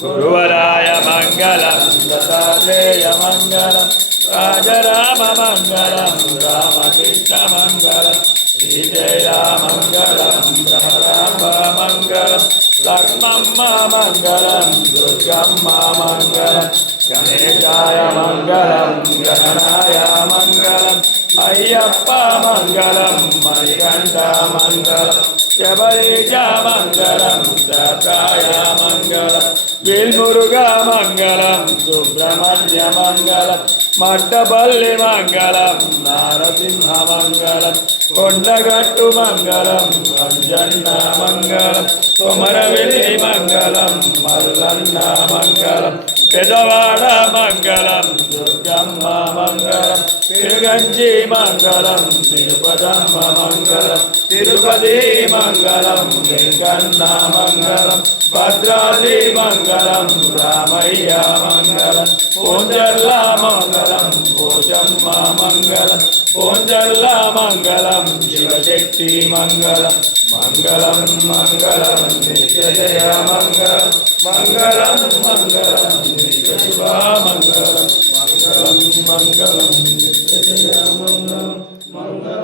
गुरुवराय मङ्गलं दत्तात्रेय मङ्गलं राजराम मङ्गलं रामकृष्ण मङ्गलं श्रीजयरामङ्गलं राम मङ्गलं लक्ष्मम्मा मङ्गलं दुर्गम्मा मङ्गलं गणेशाय मङ्गलं गणनाय मङ्गलं अय्यप्पा मङ्गलं मणिकण्ठा मङ्गलं शबरीशा मङ्गलं दत्ताय मङ्गलं वेल्मुरुगा मङ्गलं सुब्रह्मण्य मङ्गलं मट्टपल्लि मङ्गलं नारसिंह मङ्गलं कोण्डगट्टु मङ्गलं अंजन्न मङ्गलं कोमरवेल्लि मङ्गलं मल्लन्न मङ्गलं पेदवाड मङ्गलं दुर्गम्म मङ्गलं तिरुगञ्जि मङ्गलं तिरुपतम्म मङ्गलं तिरुपति मङ्गलं वेङ्कन्न मङ्गलं भद्राद्रि मङ्गलं रामय्य मङ्गलं पोञ्जल्ल मङ्गलं पोषम्म मङ्गलं पोञ्जल्ल मङ्गलं शिवशक्ति मङ्गलं मङ्गलं मङ्गलं नित्यजय मङ्गलं मङ्गलं मङ्गलं नित्यशिवा मङ्गलं मङ्गलं मङ्गलं नित्यजय मङ्गलं मङ्गलं